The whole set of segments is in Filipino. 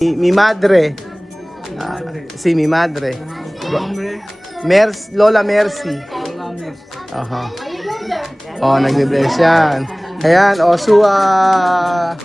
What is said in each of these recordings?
Mi madre. Si mi madre. Lola Mercy. Aha. Oh, nagbe-bless yan. Ayan, Osua.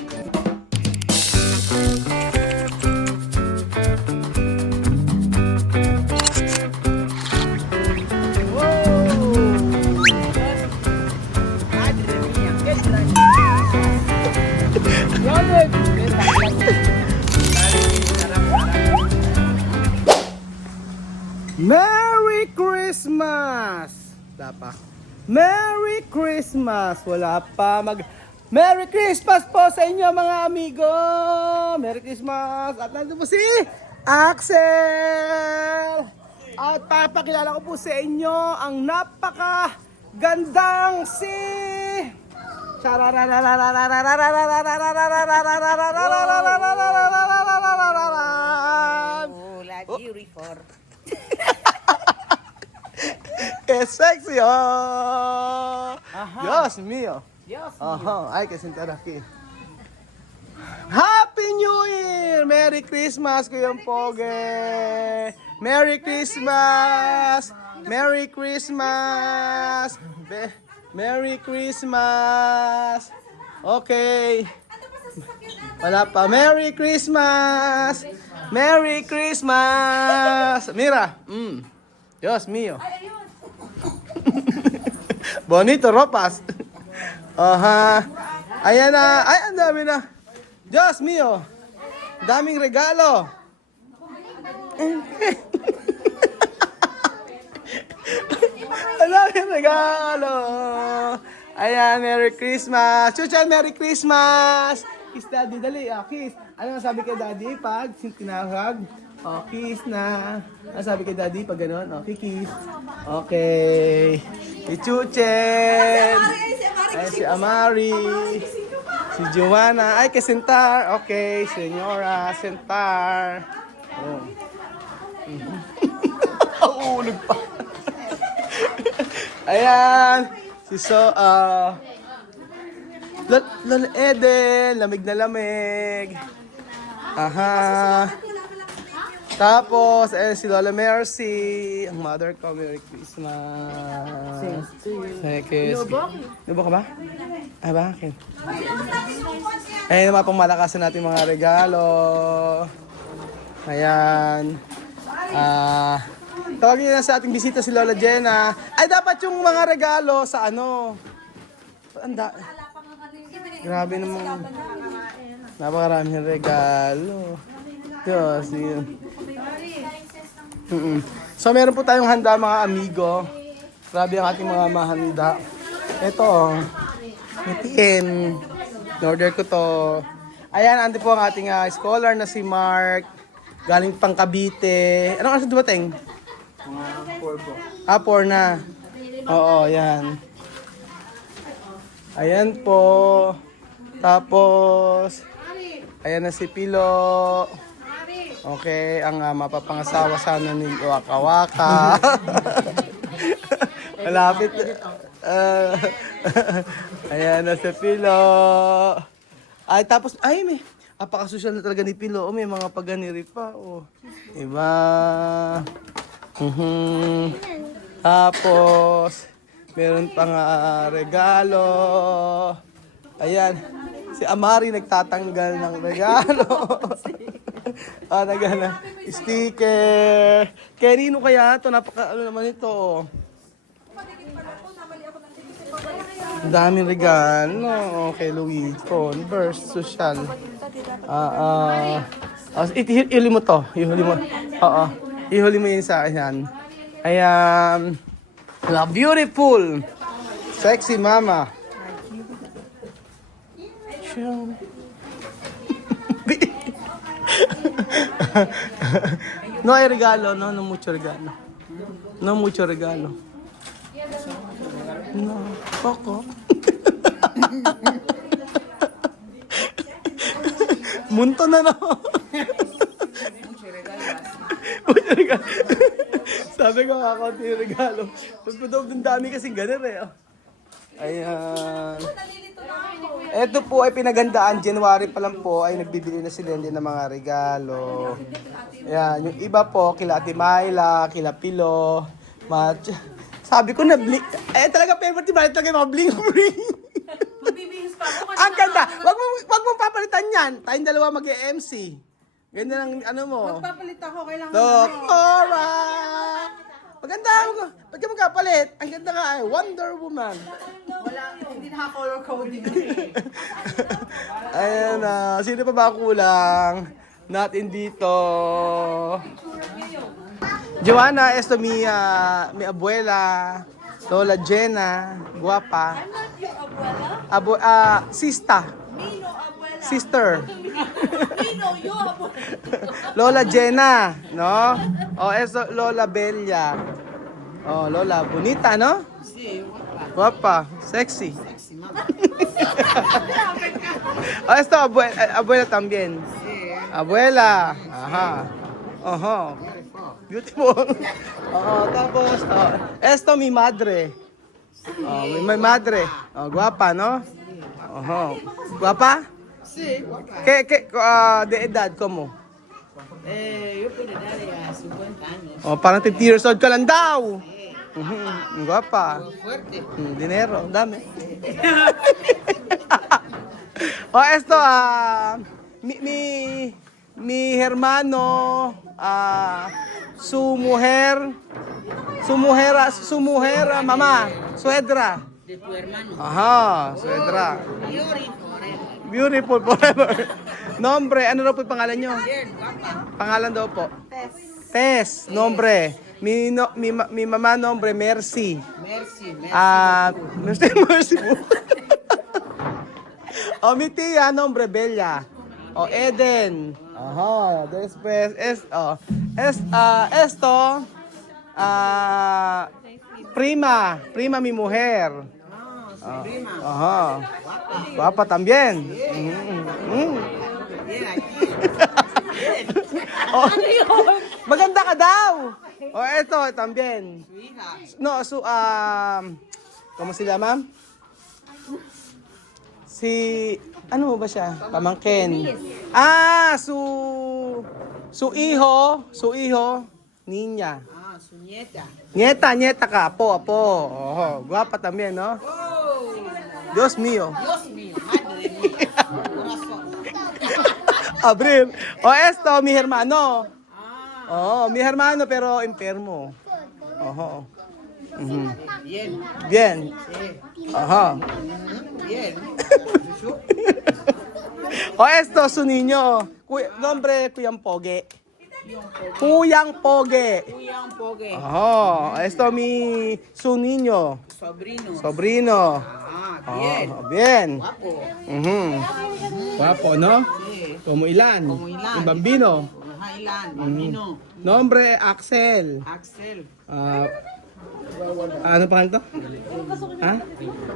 Merry Christmas! Wala pa. Merry Christmas! Wala pa. Merry Christmas po sa inyo mga amigo! Merry Christmas! At nandito po si Axel! At papakilala ko po sa inyo ang napaka-gandang si... Beautiful. ¡Qué sexy! ¡Oh! Dios mío. Dios Ajá, hay que sentar aquí. Happy New Year! Merry Christmas, Kuyang Poge! Merry Christmas! Merry Christmas! Merry Christmas! Okay. Wala pa. Merry Christmas! Merry Christmas! Mira. Dios mío. Bonito ropas. Aha. Ayan na. Ay, ang dami na. Dios mío. Daming regalo. Ang daming regalo. Ayan, Merry Christmas. Chuchan, Merry Christmas. Kiss Daddy, dali. Kiss. Ano sabi kay Daddy pag tinahag? Kiss na. Ano sabi kay Daddy pag gano'n? Okay, kiss. Okay. Si Chuchen. Ay, si Amari. Si Joanna. Ay, kay Sentar. Okay, Senyora Sentar. Oh. Ulog pa. Ayan. Si Lola Eden. Lamig na lamig. Aha. Tapos, si Lola Mercy. Ang mother ko, Merry Christmas. Thank you. Nubo ka ba? Ay, bakit? Ayun naman pong malakasan natin mga regalo. Ayan. Tawagin na sa ating bisita si Lola Jenna. Ay, dapat yung mga regalo sa ano. Grabe naman. Napakaraming regalo. Diyos, yun. So, meron po tayong handa mga amigo. Grabe ang ating mga mahanda. Ito, itim. In-order ko to. Ayan, andi po ang ating scholar na si Mark. Galing pang Cavite. Anong oras dumating? 4 po. 4 na. Oo, yan. Ayan po. Tapos, ayan na si Pilo. Okay, ang mapapangasawa sana ni Waka Waka. Malapit. Ayan na si Pilo. Ay, tapos, ay, may apakasosyal na talaga ni Pilo. May mga paganiri pa. Diba? Tapos, meron pang regalo. Ayan. Si Amari nagtatanggal ng regalo. Nagana. Sticker. Kanino kaya ito? Napaka, ano naman ito? Ang daming regalo. Okay, Louis. Converse, social. Ihuli mo to. Ihuli mo. Oo. Ihuli mo yun sa akin. Ayan. Beautiful. Sexy mama. No hay regalo, no mucho regalo. No mucho regalo. No, poco. Munto na no. Mucho regalo. Sabi ko kakaunti yung regalo. Pagpudog ng dami kasing ganun eh. Ayan. Ito po ay pinagandaan. January pa lang po ay nagbibili na sila din ng mga regalo. Ayan. Yung iba po, kila Ate Myla, kila Pilo. Sabi ko na bling. Eh talaga favorite ni Myla talaga yung mga bling-bling. Magbibihis pa ako kasi Ang ganda. Wag mo papalitan yan. Tayong dalawa mag-MC. Ganda ng ano mo. magpapalit ako, kailangan Doktora! Maganda. Ba't ka magkapalit? Ang ganda nga ay Wonder Woman. wala, hindi naka-color coding. Ayan na. Sino pa ba kulang? Natin dito. Joanna, esto mi abuela. Lola Jenna. Guapa. Sista. Nino, abuela. Sister. Nino, yo, abuela. Lola Jenna, no? O, esto Lola Bella. Oh, Lola, bonita, no? Guapa, sexy. Oh, esto abuela también. Abuela. Aha. Oho. Beautiful. Tapos, esto mi madre. Mi madre. Oh, guapa, no? Oho. Guapa? Sí, guapa. De edad, como? Yo puedo darle a 50 años. Oh, parang 50 years old ka lang daw. Guapa. Fuerte. Dinero, ang dami. Esto, mi hermano, su mujer, mamá, suegra. De tu hermano. Aha, suegra. Beautiful. Beautiful forever. Nombre, ano daw po yung pangalan nyo? Bien, guapa. Pangalan daw po? Tess. Nombre. Mi mamá nombre, Mercy. Merci. Mercy po. O mi tía, nombre, Bella. O Eden. Ajá. Después, esto, prima mi mujer. Prima. Ajá. Guapa también. Bien aquí. Oh, maganda ka daw. O esto también. Su hija. No, ¿cómo se llama? Ano ba siya? Pamangkin. Su hijo, niña. Su nieta. Nieta ka, apo. Oh, guapa también, ¿no? Oh, Dios mío. Dios mío, madre mía. Corazón. Abril. O esto, mi hermano. Oh, mi hermano pero enfermo. Ojo. Bien. Bien. Sí. Ajá. Bien. O esto, su niño. Nombre, Kuyang Poge. Kuyang Poge. Tuyang poge. Oh, esto su niño. Sobrino. Bien. Oh, bien. Guapo. Guapo, ¿no? Sí. Como ilan. Como ilan. Un bambino. Highland. Bambino. Nombre, Axel. Axel. Ano pa to? Ha?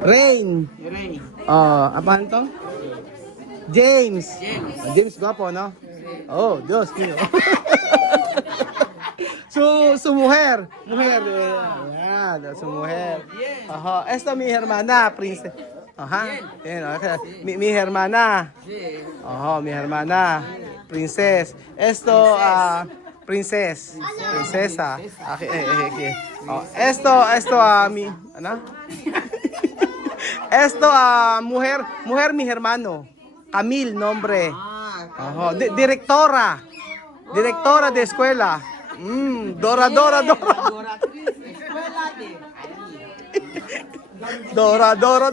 Rain. Rey. Apa to? James. James. James guapo, no? Oh, Dios mío. Su mujer. Ayan, su mujer. Ajá. Esta mi hermana, princesa. Ajá. Bien, okay. Mi hermana. Sí. Ajá, mi hermana. Princess. Esto, princesa. Okay. Oh, esto, mi, ano? Esto, mujer, mi hermano. Camille, nombre. Ajá. Directora de escuela. Dora. Adoratriz. Escuela de. Dora.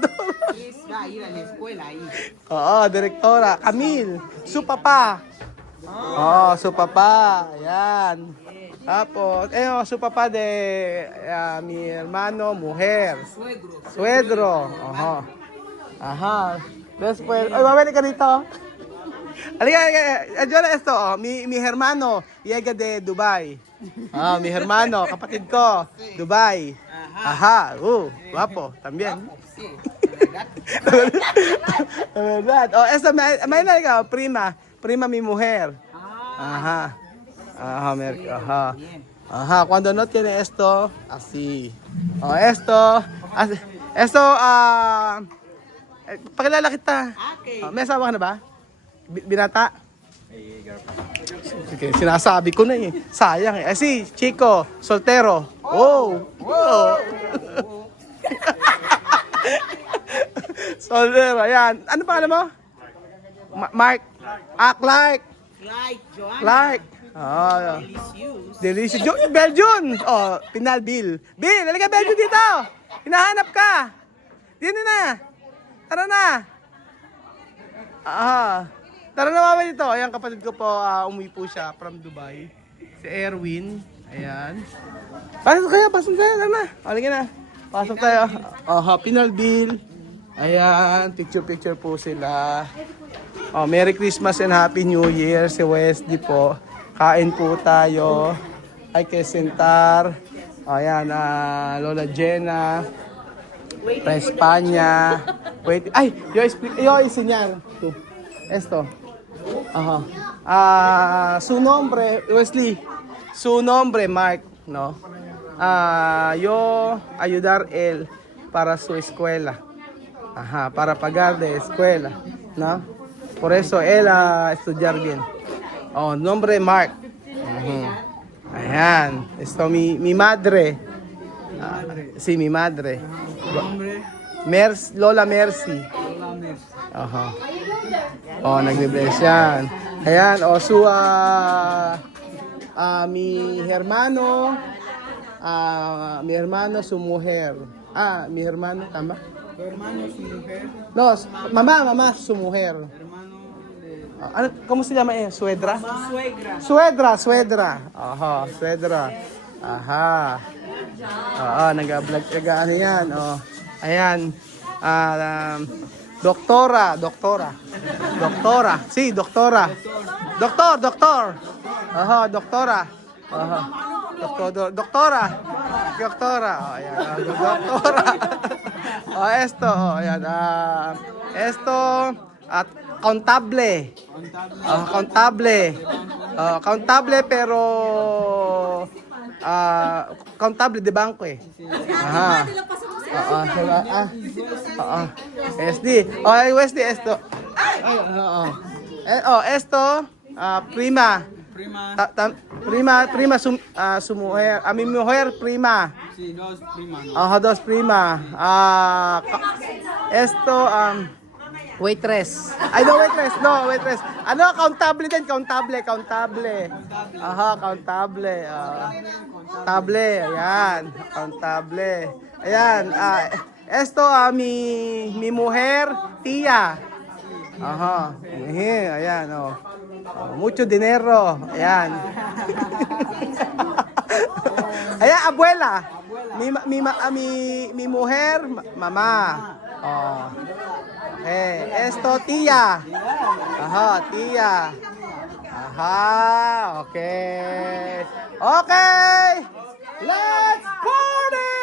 Chris va a ir a la escuela ahí. Oo, direktora. Camille, su papa. Su papa. Ayan. Tapos, su papa de mi hermano, mujer. Suegro. Ajá. Después, babalik ka dito. Halika, ayun esto, mi hermano, llega de Dubai. Mi hermano, kapatid ko, Dubai. Ajá, guapo, también. Sí. ¿Verdad? Esta, may nalga, prima mi mujer. Ajá. Ajá, cuando no tiene esto, así. Esto, Esto, pakilala kita. Okay. May asawa ka na ba? Binata? Sige, sinasabi ko na eh. Sayang eh. Si Chico, soltero. Oh! Oh! Soltero, ayan. Ano pangalan mo? Mark. Clark. Like Joanna. Clark. Oh, Delicious. delicious. Belgium. Oh, Pinal Bill. Bill, halika Belgium dito. Hinahanap ka. Dito na. Tara na. Tara na mama dito. Ayan, kapatid ko po, umuwi po siya from Dubai. Si Erwin. Ayan. Pasok kayo. Tara na. Halika na. Pasok tayo. Pinal Bill. Ayan. Picture po sila. Merry Christmas and Happy New Year. Si Wesley po. Kain po tayo. Ay, Kesentar. Ayan, Lola Jenna. Fra España. Wait. Ay, yo enseñar. Tú. Esto. Su nombre, Wesley. Su nombre, Mark, ¿no? Yo ayudar él para su escuela. Para pagar de escuela, ¿no? Por eso él estudiar bien. Nombre Mark. Ayan. Esto mi madre. Sí, mi madre. Lola Mercy. Nagbe-bless yan. Ayan, mi hermano, su mujer. Mi hermano, tama? Tu hermano, su mujer. No, mamá, su mujer. ¿Cómo se llama ella? ¿Suegra? Suegra. Suegra. Suegra. Nag-vlog ano yan. Ayan. Doktora. Sí, doktora. Doktora. Doktora. Ayan. Doktora. Ayan. Esto, at contable. Contable pero contable de banco eh. SD. Wesley, esto. Esto, prima. Prima su mujer. A mi mujer, prima. Sí, dos primas. ¿No? Dos prima. Esto, waitress. Ay, no, waitress. Ano, contable din, contable. Contable, ayan. Contable. Ayan, esto, mi mujer, tía. Ayan, mucho dinero. Ayan. Ayan, abuela. Mi mujer, mamá. Esto, tía. Tía. Okay. Let's party!